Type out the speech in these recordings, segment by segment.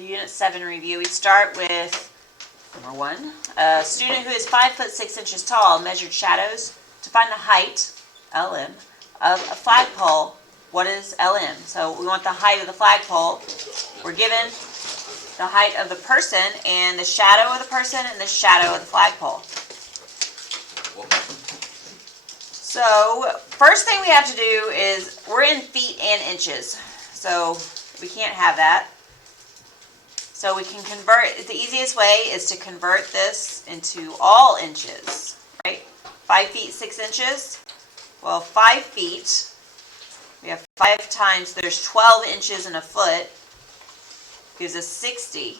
Unit 7 review, we start with number 1. A student who is 5 foot 6 inches tall measured shadows to find the height, LM, of a flagpole. What is LM? So we want the height of the flagpole. We're given the height of the person and the shadow of the person and the shadow of the flagpole. So first thing we have to do is, we're in feet and inches, so we can't have that. So we can convert, the easiest way is to convert this into all inches, right? 5 feet 6 inches. Well, 5 feet, we have 5 times, there's 12 inches in a foot, gives us 60.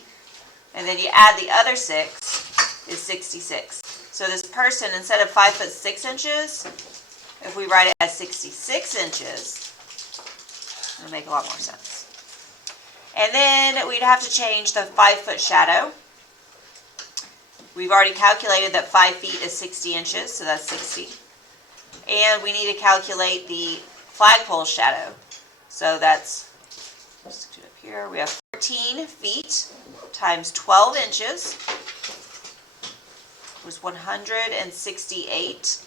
And then you add the other 6 is 66. So this person, instead of 5 foot 6 inches, if we write it as 66 inches, it'll make a lot more sense. And then we'd have to change the 5 foot shadow. We've already calculated that 5 feet is 60 inches, so that's 60. And we need to calculate the flagpole shadow. So that's, let's do it up here, we have 14 feet times 12 inches was 168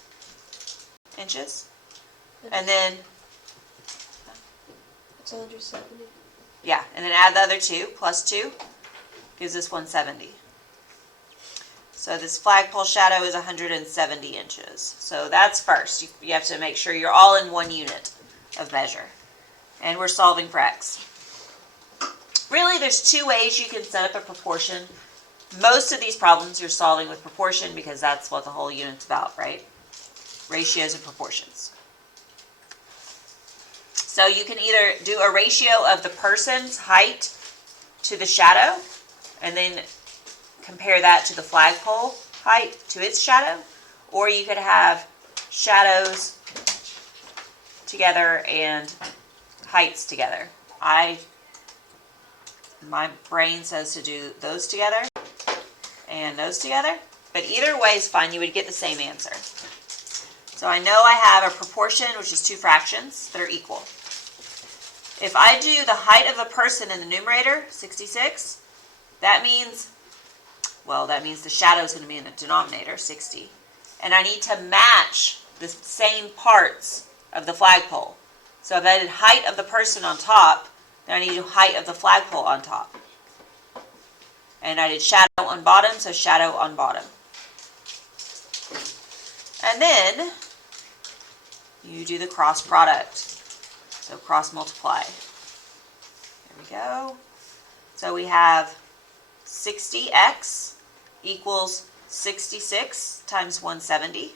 inches. And then, it's 170. yeah, and then add the other 2, plus 2, gives us 170. So this flagpole shadow is 170 inches. So that's first. You have to make sure you're all in one unit of measure. And we're solving for x. Really, there's 2 ways you can set up a proportion. Most of these problems you're solving with proportion because that's what the whole unit's about, right? Ratios and proportions. So you can either do a ratio of the person's height to the shadow, and then compare that to the flagpole height to its shadow, or you could have shadows together and heights together. My brain says to do those together and those together, but either way is fine. You would get the same answer. So I know I have a proportion, which is 2 fractions that are equal. If I do the height of a person in the numerator, 66, that means the shadow is going to be in the denominator, 60. And I need to match the same parts of the flagpole. So if I did height of the person on top, then I need to do height of the flagpole on top. And I did shadow on bottom, so shadow on bottom. And then you do the cross product. So cross multiply. There we go. So we have 60x equals 66 times 170.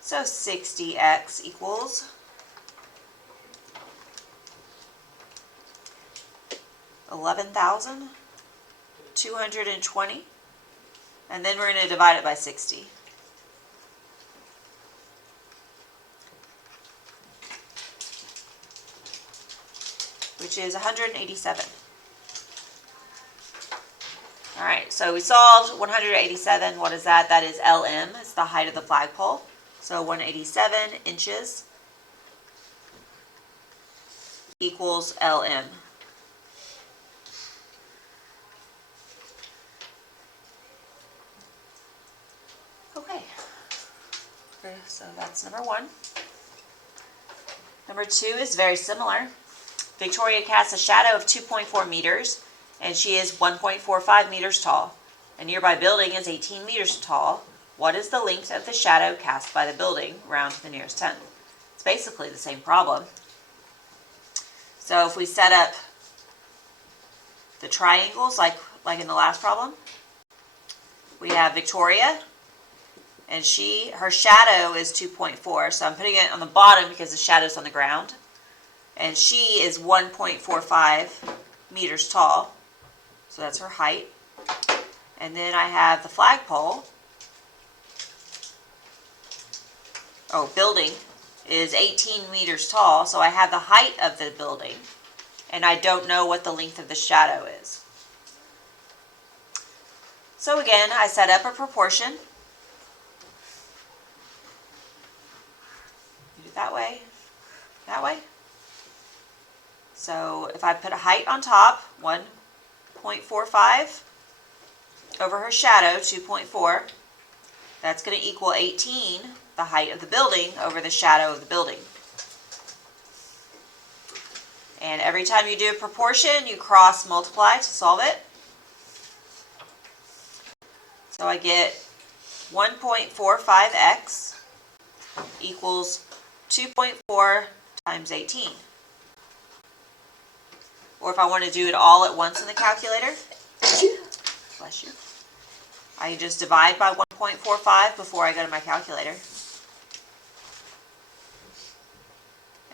So 60x equals 11,220. And then we're going to divide it by 60. Which is 187. All right, so we solved 187. What is that? That is LM. It's the height of the flagpole. So 187 inches equals LM. Okay, so that's number 1. Number 2 is very similar. Victoria casts a shadow of 2.4 meters, and she is 1.45 meters tall. A nearby building is 18 meters tall. What is the length of the shadow cast by the building round to the nearest 10th? It's basically the same problem. So if we set up the triangles like in the last problem, we have Victoria, and her shadow is 2.4, so I'm putting it on the bottom because the shadow's on the ground. And she is 1.45 meters tall, so that's her height. And then I have the flagpole, building, is 18 meters tall, so I have the height of the building, and I don't know what the length of the shadow is. So again, I set up a proportion. You do it that way, So if I put a height on top, 1.45, over her shadow, 2.4, that's going to equal 18, the height of the building over the shadow of the building. And every time you do a proportion, you cross multiply to solve it. So I get 1.45x equals 2.4 times 18. Or if I want to do it all at once in the calculator, bless you, I just divide by 1.45 before I go to my calculator.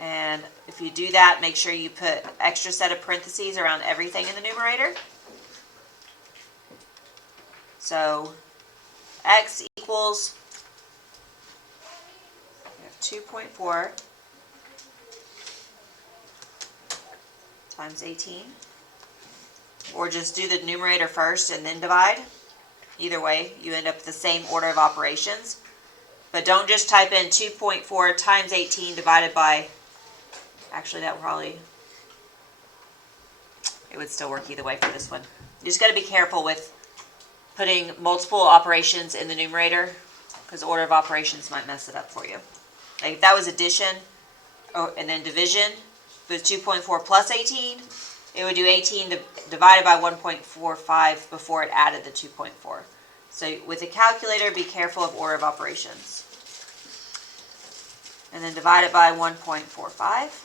And if you do that, make sure you put extra set of parentheses around everything in the numerator. So x equals 2.4 times 18. Or just do the numerator first and then divide. Either way, you end up with the same order of operations. But don't just type in 2.4 times 18 divided by, actually that probably, it would still work either way for this one. You just got to be careful with putting multiple operations in the numerator, because order of operations might mess it up for you. Like if that was addition and then division with 2.4 plus 18, it would do 18 divided by 1.45 before it added the 2.4. So with a calculator, be careful of order of operations. And then divide it by 1.45.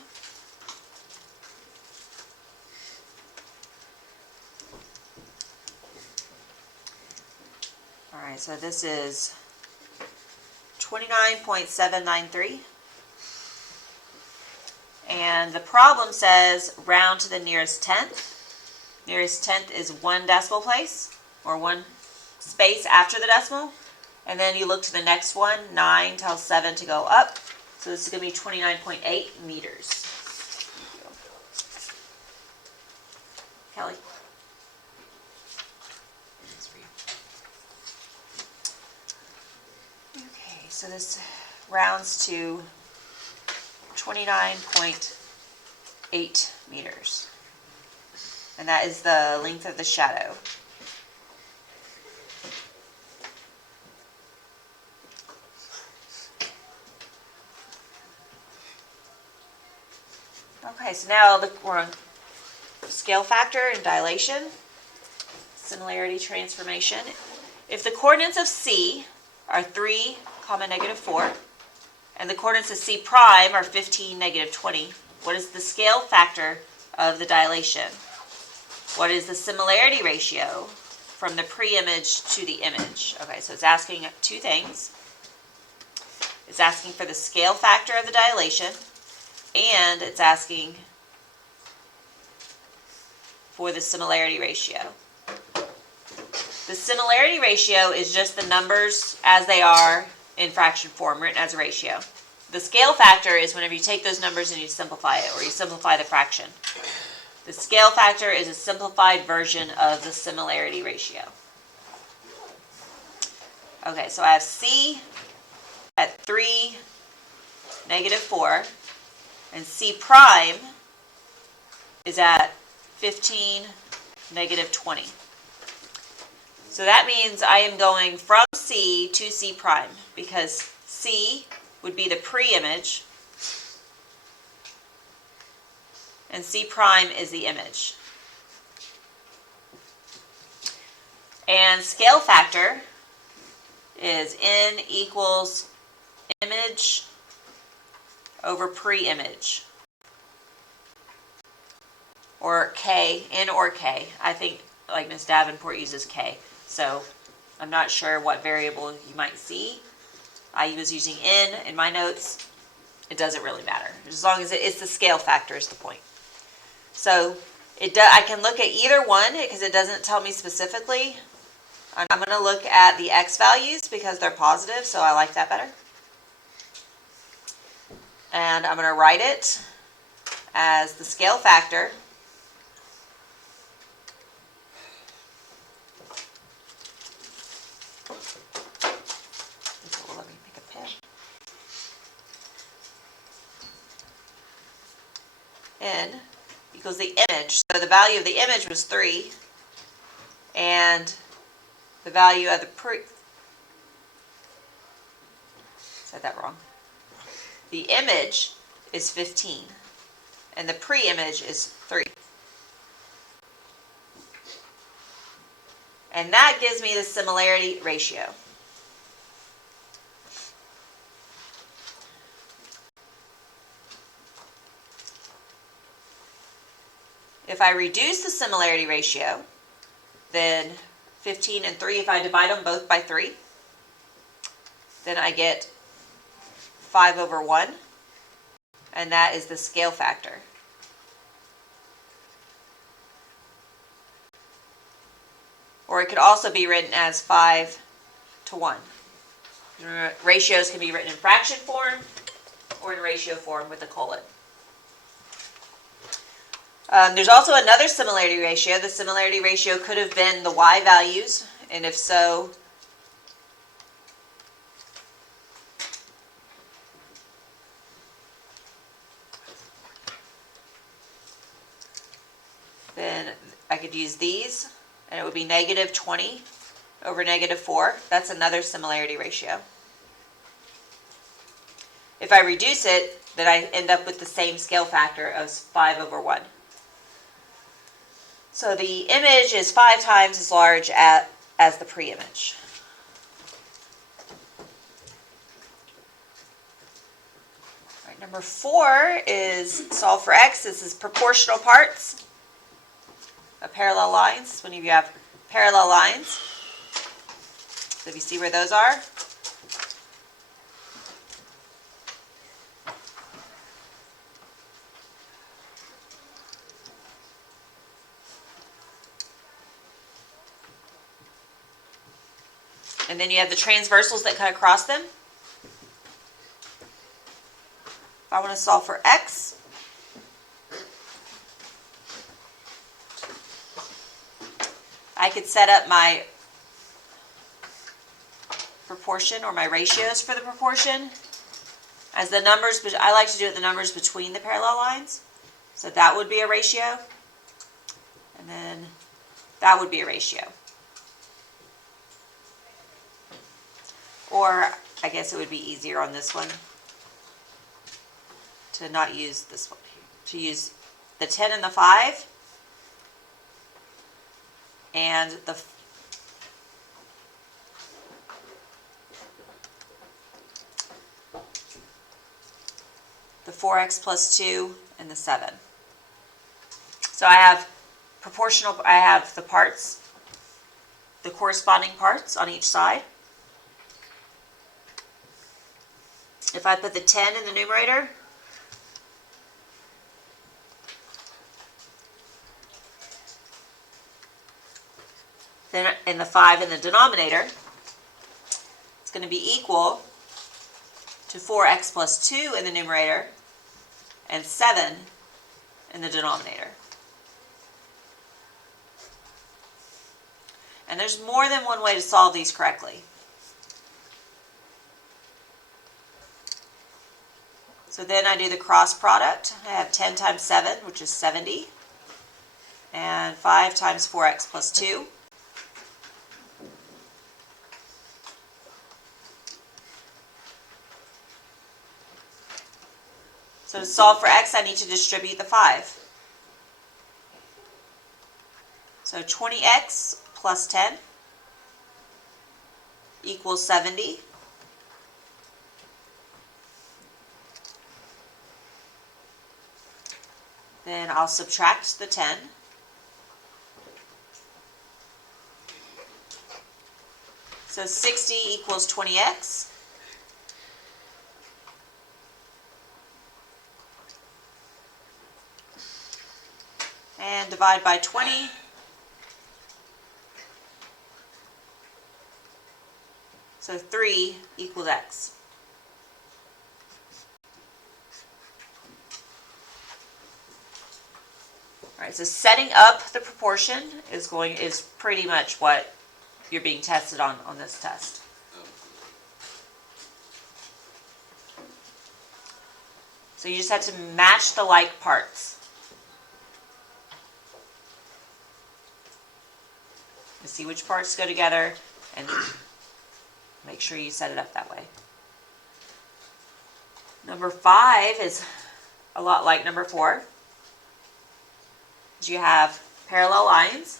All right, so this is 29.793. And the problem says round to the nearest tenth. Nearest tenth is 1 decimal place, or 1 space after the decimal. And then you look to the next one, 9 tells 7 to go up. So this is going to be 29.8 meters. Kelly. Okay, so this rounds to 29.8 meters. And that is the length of the shadow. Okay, so now we're on scale factor and dilation, similarity transformation. If the coordinates of C are 3, negative 4, and the coordinates of C prime are 15, negative 20, what is the scale factor of the dilation? What is the similarity ratio from the pre-image to the image? Okay, so it's asking two things. It's asking for the scale factor of the dilation, and it's asking for the similarity ratio. The similarity ratio is just the numbers as they are in fraction form, written as a ratio. The scale factor is whenever you take those numbers and you simplify it, or you simplify the fraction. The scale factor is a simplified version of the similarity ratio. Okay, so I have C at 3, negative 4, and C prime is at 15, negative 20. So that means I am going from C to C prime, because C would be the pre-image, and C prime is the image. And scale factor is N equals image over pre-image, or K, N or K. I think like Ms. Davenport uses K, so I'm not sure what variable you might see. I was using N in my notes. It doesn't really matter, as long as it's the scale factor is the point. So I can look at either one because it doesn't tell me specifically. I'm going to look at the x values because they're positive, so I like that better. And I'm going to write it as the scale factor let me pick a pen. N equals the image. So the value of the image was 3, and the value of the said that wrong. The image is 15, and the pre-image is 3. And that gives me the similarity ratio. If I reduce the similarity ratio, then 15 and 3, if I divide them both by 3, then I get 5/1, and that is the scale factor. Or it could also be written as 5:1. Ratios can be written in fraction form or in ratio form with a colon. There's also another similarity ratio. The similarity ratio could have been the y values, and if so, then I could use these, and it would be -20 over -4. That's another similarity ratio. If I reduce it, then I end up with the same scale factor of 5/1. So the image is 5 times as large as the pre-image. All right, number 4 is solve for x. This is proportional parts of parallel lines. When you have parallel lines, so if you see where those are, and then you have the transversals that cut across them. If I want to solve for x, I could set up my proportion or my ratios for the proportion as the numbers, but I like to do it the numbers between the parallel lines. So that would be a ratio, and then that would be a ratio. Or I guess it would be easier on this one to not use this one, to use the 10 and the 5 and the 4x plus 2 and the 7. So I have proportional, I have the parts, the corresponding parts on each side. If I put the 10 in the numerator, then in the 5 in the denominator, it's going to be equal to 4x plus 2 in the numerator and 7 in the denominator. And there's more than one way to solve these correctly. So then I do the cross product. I have 10 times 7, which is 70, and 5 times 4x plus 2. So to solve for x, I need to distribute the 5. So 20x plus 10 equals 70. Then I'll subtract the 10. So 60 equals 20x. And divide by 20. So 3 equals x. All right, so setting up the proportion is pretty much what you're being tested on this test. So you just have to match the like parts. and see which parts go together, and make sure you set it up that way. Number 5 is a lot like number 4. You have parallel lines.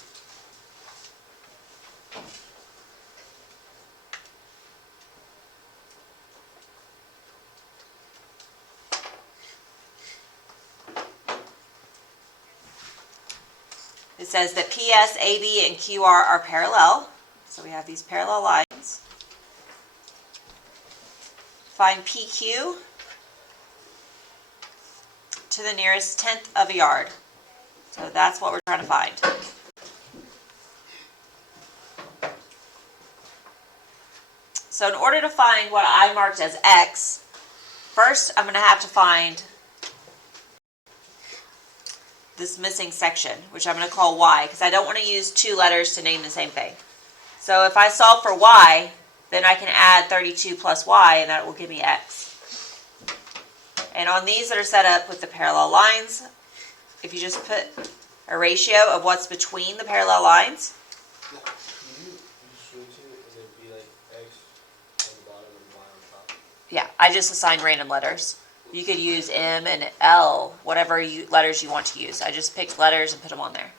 It says that PS, AB, and QR are parallel. So we have these parallel lines. Find PQ to the nearest tenth of a yard. So that's what we're trying to find. So in order to find what I marked as X, first I'm going to have to find this missing section, which I'm going to call Y, because I don't want to use 2 letters to name the same thing. So if I solve for Y, then I can add 32 plus Y, and that will give me X. And on these that are set up with the parallel lines, if you just put a ratio of what's between the parallel lines. Can you switch it and it'd be like X on the bottom and Y on top? Yeah, I just assigned random letters. You could use M and L, whatever letters you want to use. I just picked letters and put them on there.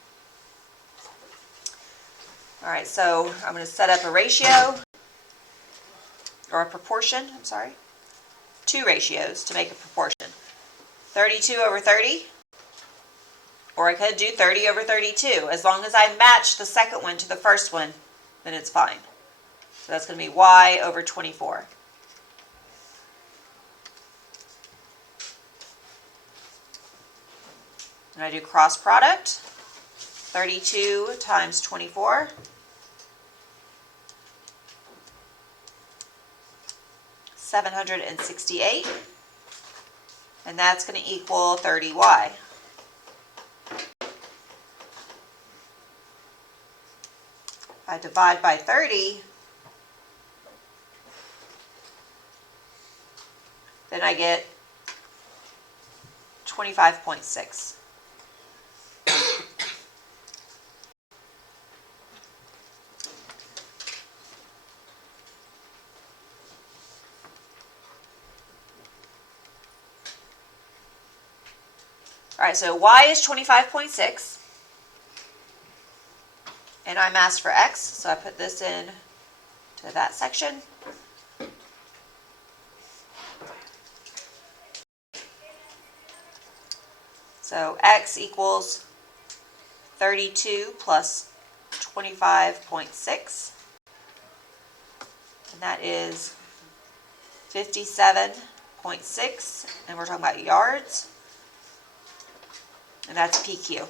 All right, so I'm going to set up a ratio, or a proportion, I'm sorry. 2 ratios to make a proportion. 32 over 30, or I could do 30 over 32. As long as I match the second one to the first one, then it's fine. So that's going to be Y over 24. And I do cross product, 32 times 24, $768, and that's going to equal 30Y. If I divide by 30, then I get 25.6. All right, so Y is 25.6, and I'm asked for X, so I put this in to that section. So X equals 32 plus 25.6, and that is 57.6, and we're talking about yards. And that's PQ.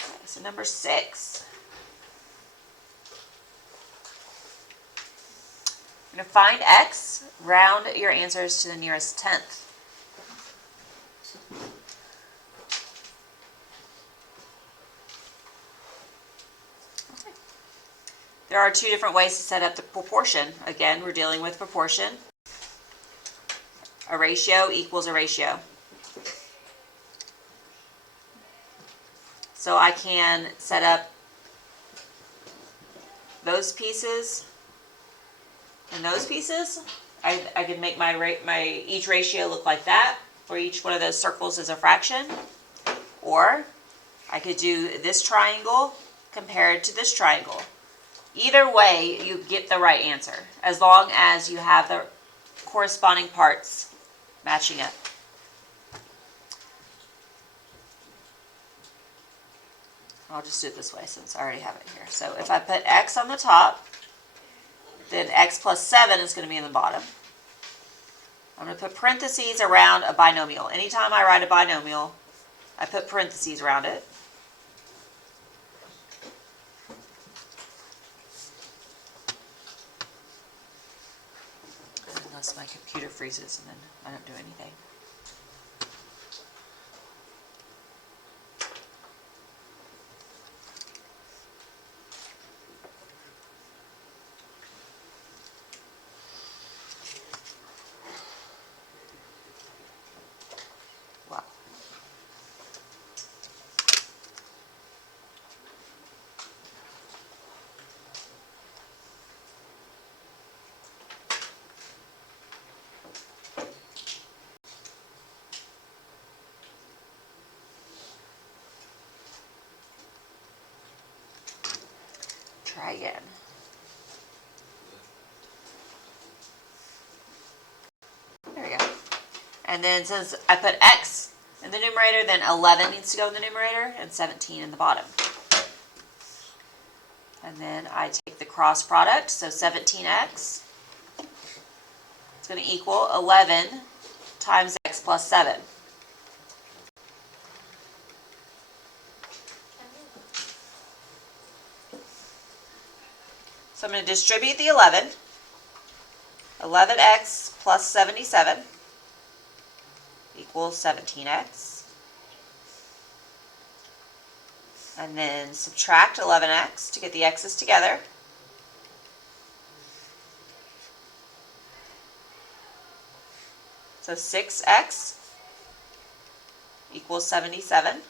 Okay, so number 6. I'm going to find X, round your answers to the nearest tenth. Okay. There are 2 different ways to set up the proportion. Again, we're dealing with proportion. A ratio equals a ratio. So I can set up those pieces and those pieces. I can make my each ratio look like that, where each one of those circles is a fraction. Or I could do this triangle compared to this triangle. Either way, you get the right answer, as long as you have the corresponding parts matching up. I'll just do it this way since I already have it here. So if I put X on the top, then X plus 7 is going to be in the bottom. I'm going to put parentheses around a binomial. Anytime I write a binomial, I put parentheses around it. Unless my computer freezes and then I don't do anything. Try again. There we go. And then since I put x in the numerator, then 11 needs to go in the numerator and 17 in the bottom. And then I take the cross product, so 17x. It's going to equal 11 times x plus 7. So I'm going to distribute the 11. 11x plus 77 equals 17x. And then subtract 11x to get the x's together. So 6x equals 77.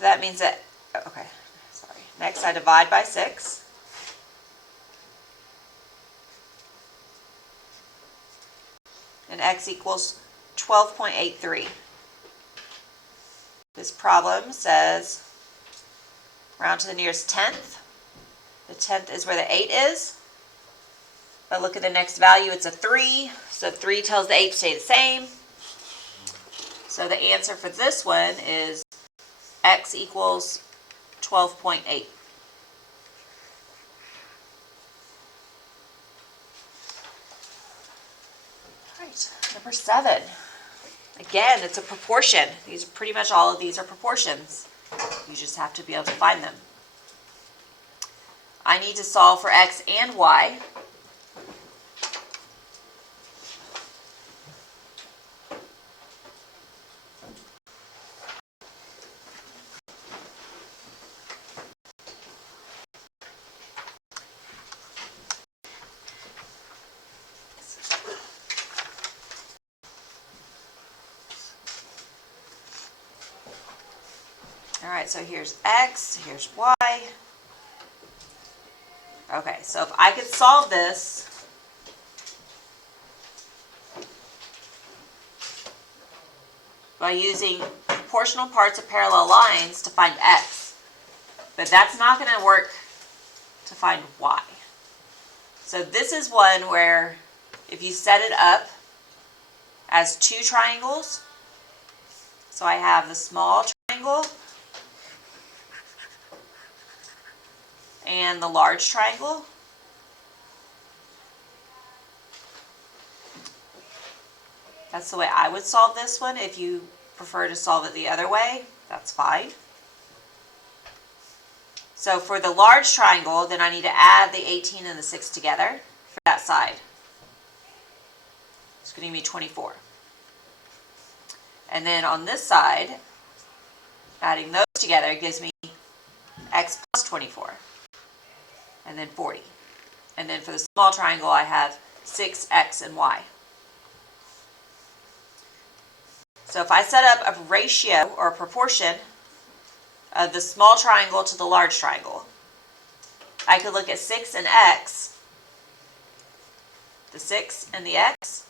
So that means that, okay, sorry. Next I divide by 6. And x equals 12.83. This problem says round to the nearest tenth. The tenth is where the 8 is. If I look at the next value, it's a 3. So 3 tells the 8 to stay the same. So the answer for this one is x equals 12.8. All right, number 7. Again, it's a proportion. These pretty much all of these are proportions. You just have to be able to find them. I need to solve for x and y. All right, so here's x, here's y. Okay, so if I could solve this by using proportional parts of parallel lines to find x, but that's not going to work to find y. So this is one where if you set it up as two triangles, so I have the small triangle and the large triangle. That's the way I would solve this one. If you prefer to solve it the other way, that's fine. So for the large triangle, then I need to add the 18 and the 6 together for that side. It's going to be 24. And then on this side, adding those together gives me x plus 24. And then 40. And then for the small triangle, I have 6x and y. So if I set up a ratio or a proportion of the small triangle to the large triangle, I could look at 6 and x, the 6 and the x.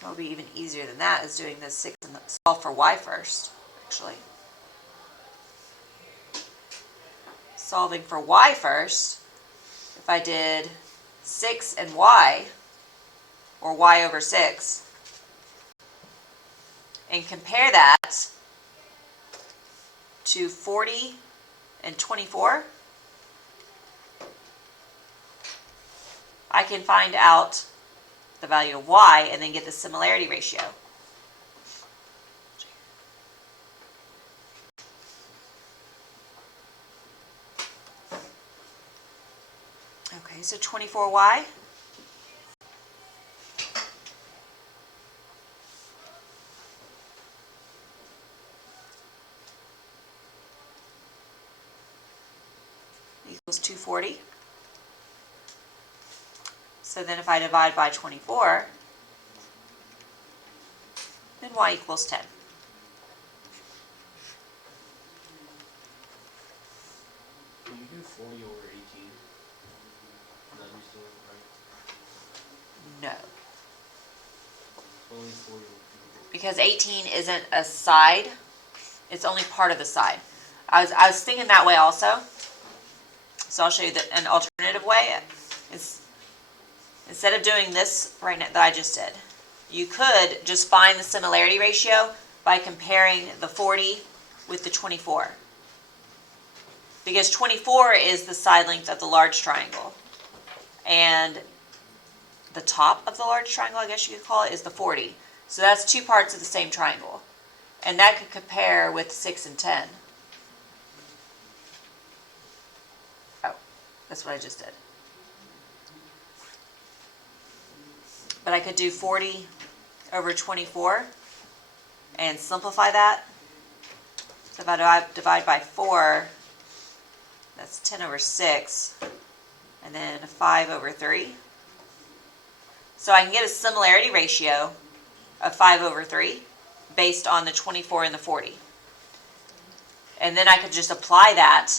What would be even easier than that is doing the 6 and the solve for y first, actually. Solving for y first, if I did 6 and y, or y over 6, and compare that to 40 and 24, I can find out the value of y and then get the similarity ratio. Okay, so 24y equals 240. So then if I divide by 24, then y equals 10. Can you do 40 over 18? That'd be still right. No. Only 40. Because 18 isn't a side. It's only part of the side. I was thinking that way also. So I'll show you an alternative way. Instead of doing this right now that I just did, you could just find the similarity ratio by comparing the 40 with the 24. Because 24 is the side length of the large triangle. And the top of the large triangle, I guess you could call it, is the 40. So that's two parts of the same triangle. And that could compare with 6 and 10. Oh, that's what I just did. But I could do 40 over 24 and simplify that. So if I divide by 4, that's 10 over 6, and then 5 over 3. So I can get a similarity ratio of 5 over 3 based on the 24 and the 40. And then I could just apply that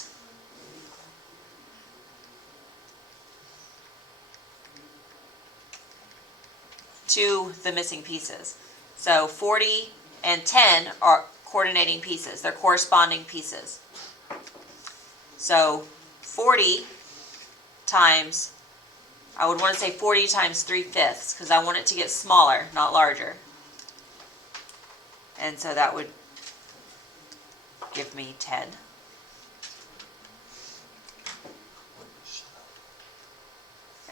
to the missing pieces. So 40 and 10 are coordinating pieces. They're corresponding pieces. So 40 times, I would want to say 40 times 3/5 because I want it to get smaller, not larger. And so that would give me 10.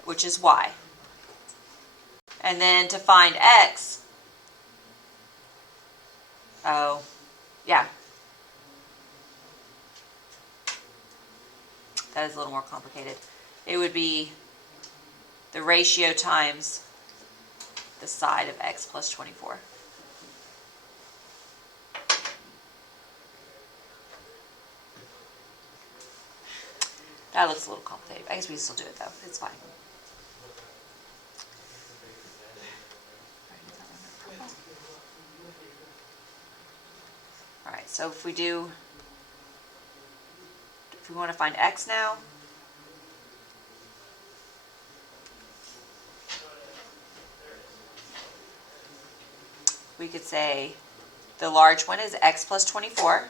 Which is y. And then to find x, oh, yeah. That is a little more complicated. It would be the ratio times the side of x plus 24. That looks a little complicated. I guess we can still do it though. It's fine. Alright, so if we want to find x now, we could say the large one is x plus 24.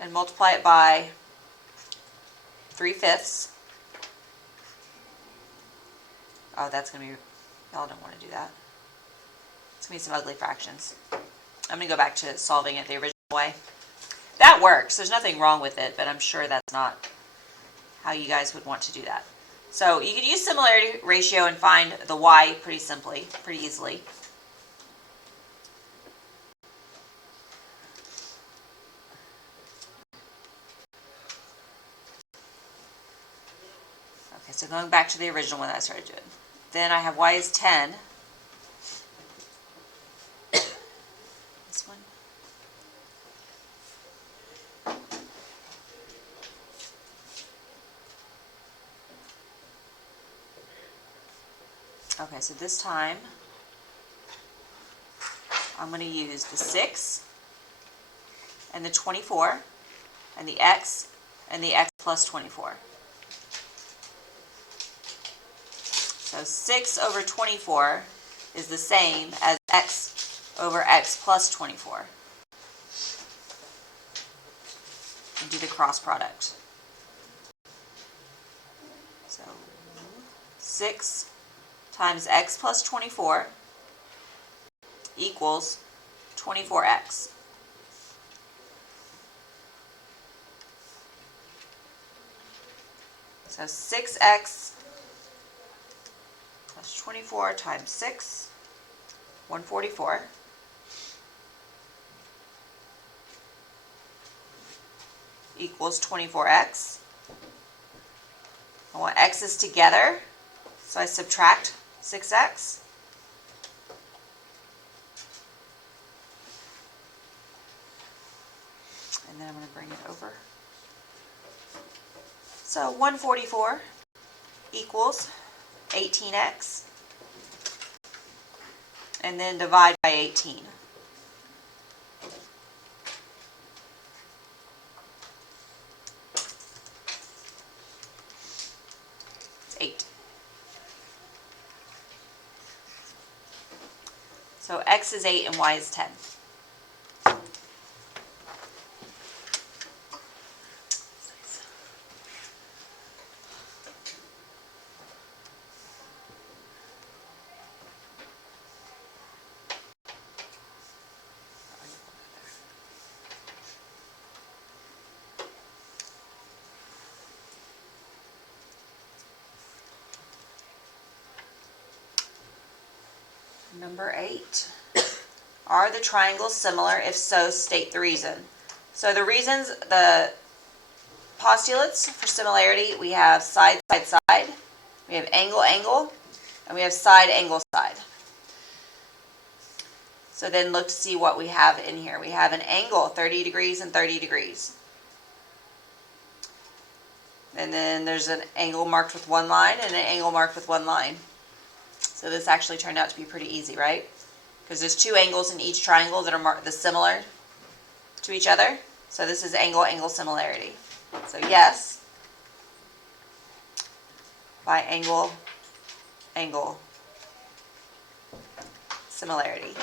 And multiply it by 3/5. Oh, that's going to be, y'all don't want to do that. It's going to be some ugly fractions. I'm going to go back to solving it the original way. That works. There's nothing wrong with it, but I'm sure that's not how you guys would want to do that. So you could use similarity ratio and find the y pretty easily. Okay, so going back to the original one that I started doing. Then I have y is 10. This one. Okay, so this time I'm going to use the 6 and the 24 and the x plus 24. So 6 over 24 is the same as x over x plus 24. And do the cross product. So 6 times x plus 24 equals 24x. So 6x plus 24 times 6, 144. Equals 24x. I want x's together, so I subtract 6x. And then I'm going to bring it over. So 144 equals 18x. And then divide by 18. So x is 8 and y is 10. Number 8. Are the triangles similar? If so, state the reason. So the reasons, the postulates for similarity, we have side, side, side, we have angle, angle, and we have side, angle, side. So then look to see what we have in here. We have an angle, 30 degrees and 30 degrees. And then there's an angle marked with one line and an angle marked with one line. So this actually turned out to be pretty easy, right? Because there's two angles in each triangle that are marked similar to each other. So this is angle, angle similarity. So yes, by angle, angle similarity.